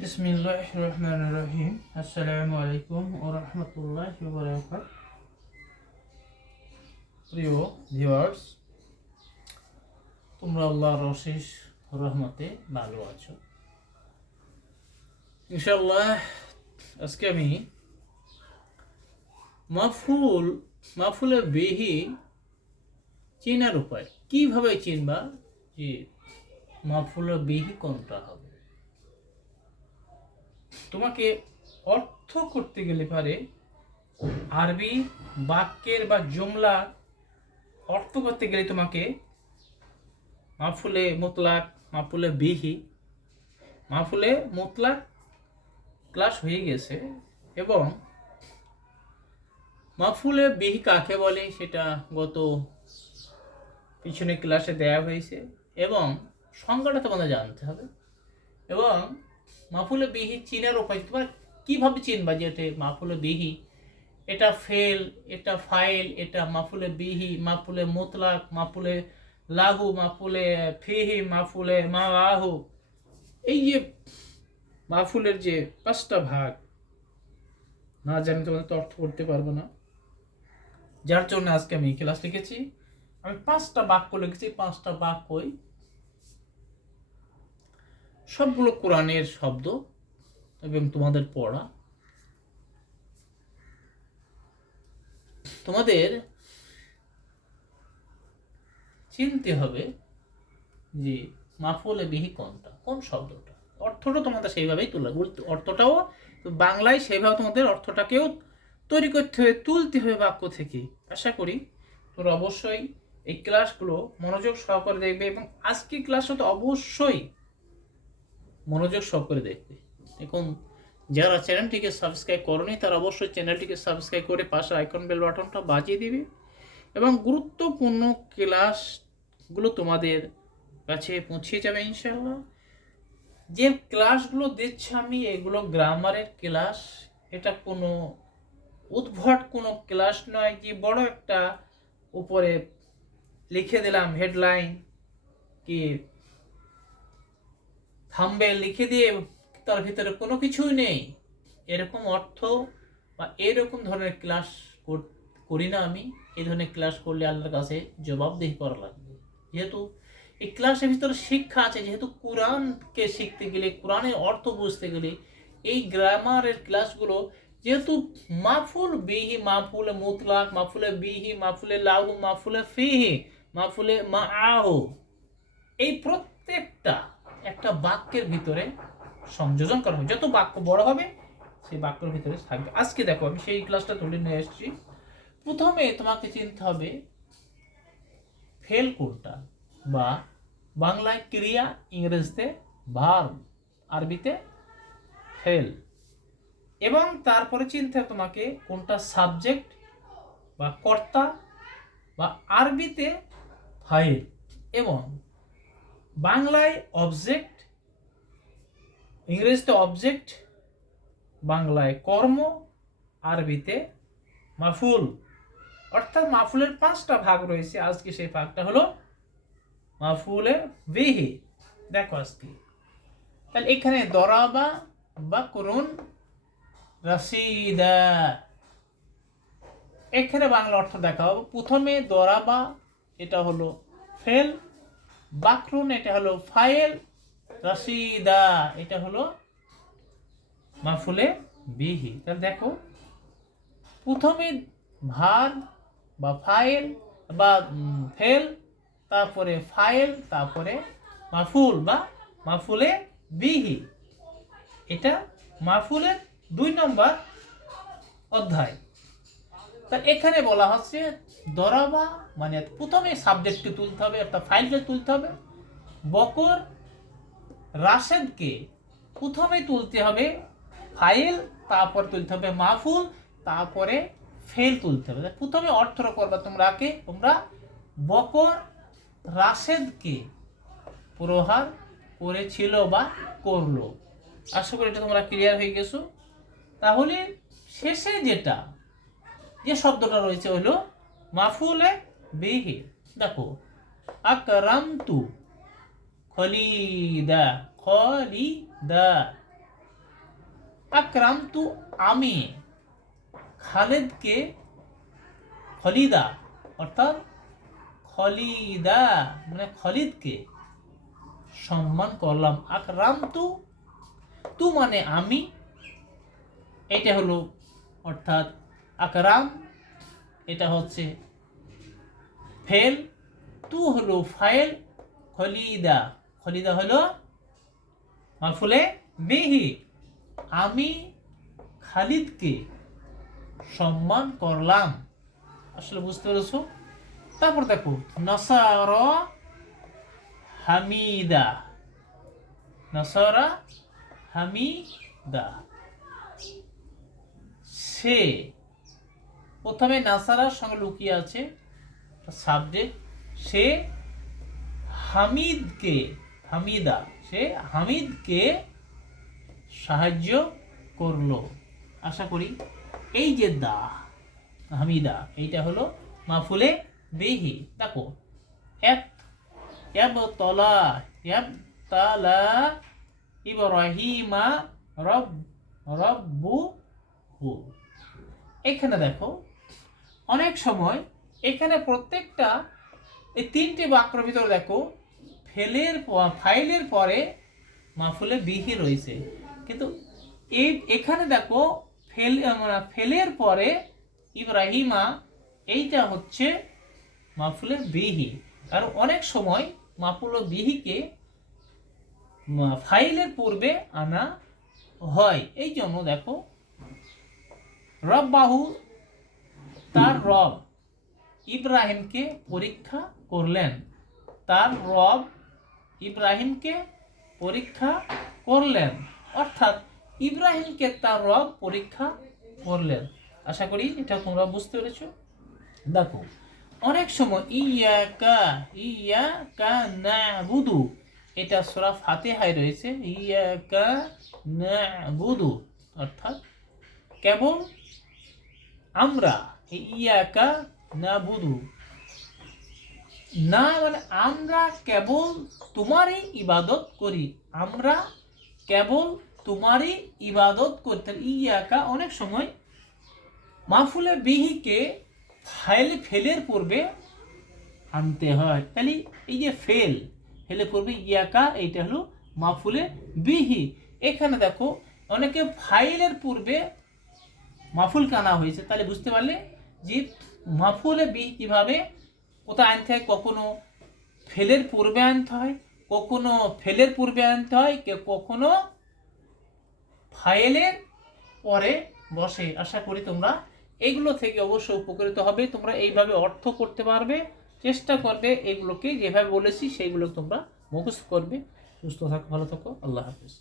বিসমিল্লাহ রহমান রহিম আসসালামু আলাইকুম ও রহমতুল্লাহ প্রিয় ভিউয়ার্স তোমরা আল্লাহর অশেষ রহমতে ভালো আছো ইনশাল্লাহ আজকে আমি মাফুল মাফুলের বেহি চেনার উপায় কীভাবে চিনবা যে মাফুলের বেহি কোনটা হবে তোমাকে অর্থ করতে গেলে পারে আরবি বাক্যের বা জুমলা অর্থ করতে গেলে তোমাকে মাফুলে মোতলাক, মাফুলে বিহি, মাফুলে মোতলাক ক্লাস হয়ে গেছে এবং মাফুলে বিহি কাকে বলে সেটা গত পিছনে ক্লাসে দেয়া হয়েছে এবং সংজ্ঞাটা তোমাদের জানতে হবে এবং মাফুলে বিহি চিনার উপায় তোমার কীভাবে চিনবা যে এটা মাফুলে বিহি? এটা ফেল, এটা ফাইল, এটা মাফুলে বিহি, মাফুলে মোতলাক, মাফুলে লাহু, মাফুলে ফিহি, মাফুলে মা আহু এই যে মাফুলের যে পাঁচটা ভাগ, না জানি তোমাদের তো অর্থ করতে পারব না। যার জন্য আজকে আমি ক্লাস লিখেছি। আমি পাঁচটা বাক্য লিখেছি, পাঁচটা বাক্যই সবগুলো কোরআনের শব্দ এবং তোমাদের পড়া। তোমাদের চিনতে হবে যে মাফুলে বিহি কোনটা, কোন শব্দটা। অর্থটা তোমাদের সেইভাবেই তোলা অর্থটাও বাংলায় সেইভাবে তোমাদের অর্থটাকেও তৈরি করতে হবে, তুলতে হবে বাক্য থেকে। আশা করি তোমরা অবশ্যই এই ক্লাসগুলো মনোযোগ সহকারে দেখবে এবং আজকে ক্লাসটা তো অবশ্যই মনোযোগ সহকারে দেখবে। এখন যারা চ্যানেলটিকে সাবস্ক্রাইব করনি, তারা অবশ্যই চ্যানেলটিকে সাবস্ক্রাইব করে পাশে আইকন বেল বাটনটা বাজিয়ে দিবে এবং গুরুত্বপূর্ণ ক্লাসগুলো তোমাদের কাছে পৌঁছে যাবে ইনশাল্লাহ যে ক্লাসগুলো দিচ্ছি আমি, এগুলো গ্রামারের ক্লাস এটা কোনো উদ্ভট কোনো ক্লাস নয় যে বড় একটা উপরে লিখে দিলাম হেডলাইন কি থাম্বে লিখে দিয়ে তার ভিতরে কোনো কিছুই নেই। এরকম অর্থ বা এরকম ধরনের ক্লাস করি না আমি। এই ধরনের ক্লাস করলে আল্লাহর কাছে জবাবদিহি করা লাগবে। যেহেতু এই ক্লাসের ভিতরে শিক্ষা আছে, যেহেতু কোরআনকে শিখতে গেলে, কোরআনের অর্থ বুঝতে গেলে এই গ্রামারের ক্লাসগুলো যেহেতু মাফুল বিহি, মাফুলে মুতলাক, মাফুলে বিহি, মাফুলে লাহু, মাফুলে ফিহি, মাফুলে মা আহু এই প্রত্যেকটা একটা বাক্যের ভিতরে সংযোজন করা হবে যত বাক্য বড় হবে, সেই বাক্যের ভিতরে থাকবে। আজকে দেখো, আমি সেই ক্লাসটা তুলে নিয়ে এসেছি। প্রথমে তোমাকে চিনতে হবে ফেল কোনটা বা বাংলায় ক্রিয়া ইংরেজিতে ভার আরবিতে ফেল এবং তারপরে চিনতে হবে তোমাকে কোনটা সাবজেক্ট বা কর্তা বা আরবিতে ফাইল এবং বাংলায় অবজেক্ট ইংরেজিতে অবজেক্ট বাংলায় কর্ম, আরবিতে মাফুল। অর্থাৎ মাফুলের পাঁচটা ভাগ রয়েছে, আজকে সেই ভাগটা হলো মাফুলে বিহি। দেখো আজকে। তাহলে এখানে দরাবা বা করুন রসিদা এখানে বাংলা অর্থ দেখা হবে প্রথমে দরাবা, এটা হলো ফেল। বাকরুন, এটা হলো ফাইল রসিদা এটা হলো মাফুলে বিহি। তাহলে দেখো, প্রথমে ভার বা ফাইল বা ফেল, তারপরে ফাইল তারপরে মাফুল বা মাফুলে বিহি। এটা মাফুলের দুই নম্বর অধ্যায়। তা এখানে বলা হচ্ছে, দরাবা মানে প্রথমে সাবজেক্টকে তুলতে হবে, একটা ফাইলকে তুলতে হবে। বকর রাশেদকে প্রথমে তুলতে হবে ফাইল তারপর তুলতে হবে মাহফুল, তারপরে ফেল তুলতে হবে। প্রথমে অর্থটা করবা তোমরা কে? তোমরা বকর রাশেদকে প্রহার করেছিল বা করল। আশা করি এটা তোমরা ক্লিয়ার হয়ে গেছো। তাহলে শেষে যেটা যে শব্দটা রয়েছে হলো মাফুলে বিহি দেখো আকরামতু খলিদা খলিদা আক্রান্তু আমি খালেদকে খলিদা অর্থাৎ খলিদা মানে খলিদকে সম্মান করলাম আক্রান্তু তু মানে আমি এটা হলো অর্থাৎ আকরাম, এটা হচ্ছে ফেল, তু হলো ফাইল, খলিদা খলিদা হলো মাফুলে বিহি। আমি খালিদকে সম্মান করলাম। আসলে বুঝতে পেরেছ? তারপর দেখো, নাসার হামিদা। নাসারা হামিদা। সে প্রথমে নাসারার সঙ্গে লুকিয়ে আছে সাবজেক্ট সে হামিদকে, হামিদা, সে হামিদকে সাহায্য করল। আশা করি এই যে দা, হামিদা, এইটা হলো মাফুলে বেহি। দেখো তলা তালা ইব্রাহিমা রব রব্বু এখানে দেখো অনেক সময় এখানে প্রত্যেকটা, এই তিনটে বাক্যর ভিতরে দেখো, ফেলের ফাইলের পরে মাফুলে বিহি রয়েছে। কিন্তু এই এখানে দেখো, ফেল মানে ফেলের পরে ইব্রাহিমা এইটা হচ্ছে মাফুলে বিহি। আর অনেক সময় মাফুল বিহিকে ফাইলের পূর্বে আনা হয়। এই জন্য দেখো রব বাহু তার রব ইব্রাহিমকে পরীক্ষা করলেন। তার রব ইব্রাহিমকে পরীক্ষা করলেন। অর্থাৎ ইব্রাহিমকে তার রব পরীক্ষা করলেন। আশা করি এটা তোমরা বুঝতে পেরেছ। দেখো, অনেক সময় ইয়া কা ইয়া কা না বুধু এটা সোরা ফাতেহায় রয়েছে। ইয়া কা না বুধু অর্থাৎ কেবল আমরা ইয়াকা না বুধু না মানে আমরা কেবল তোমারই ইবাদত করি। আমরা কেবল তোমারই ইবাদত করতে ইয়াকা অনেক সময় মাফুলে বিহিকে ফাইল ফেলের পূর্বে আনতে হয়। তাহলে এই যে ফেল ফেলে পূর্বে ইয়াকা, এইটা হলো মাফুলে বিহি। এখানে দেখো, অনেকে ফাইলের পূর্বে মাফুল কানা হয়েছে। তাহলে বুঝতে পারলে যে মাফুলে বি কীভাবে? কোথায় আনতে হয়? কখনো ফেলের পূর্বে আনতে হয়, কখনো ফেলের পূর্বে আনতে হয়, কে কখনো ফাইলের পরে বসে। আশা করি তোমরা এগুলো থেকে অবশ্যই উপকৃত হবে। তোমরা এইভাবে অর্থ করতে পারবে, চেষ্টা করবে, এগুলোকে যেভাবে বলেছি, সেইগুলো তোমরা মুখস্থ করবে। সুস্থ থাকো, ভালো থাকো, আল্লাহ হাফিজ।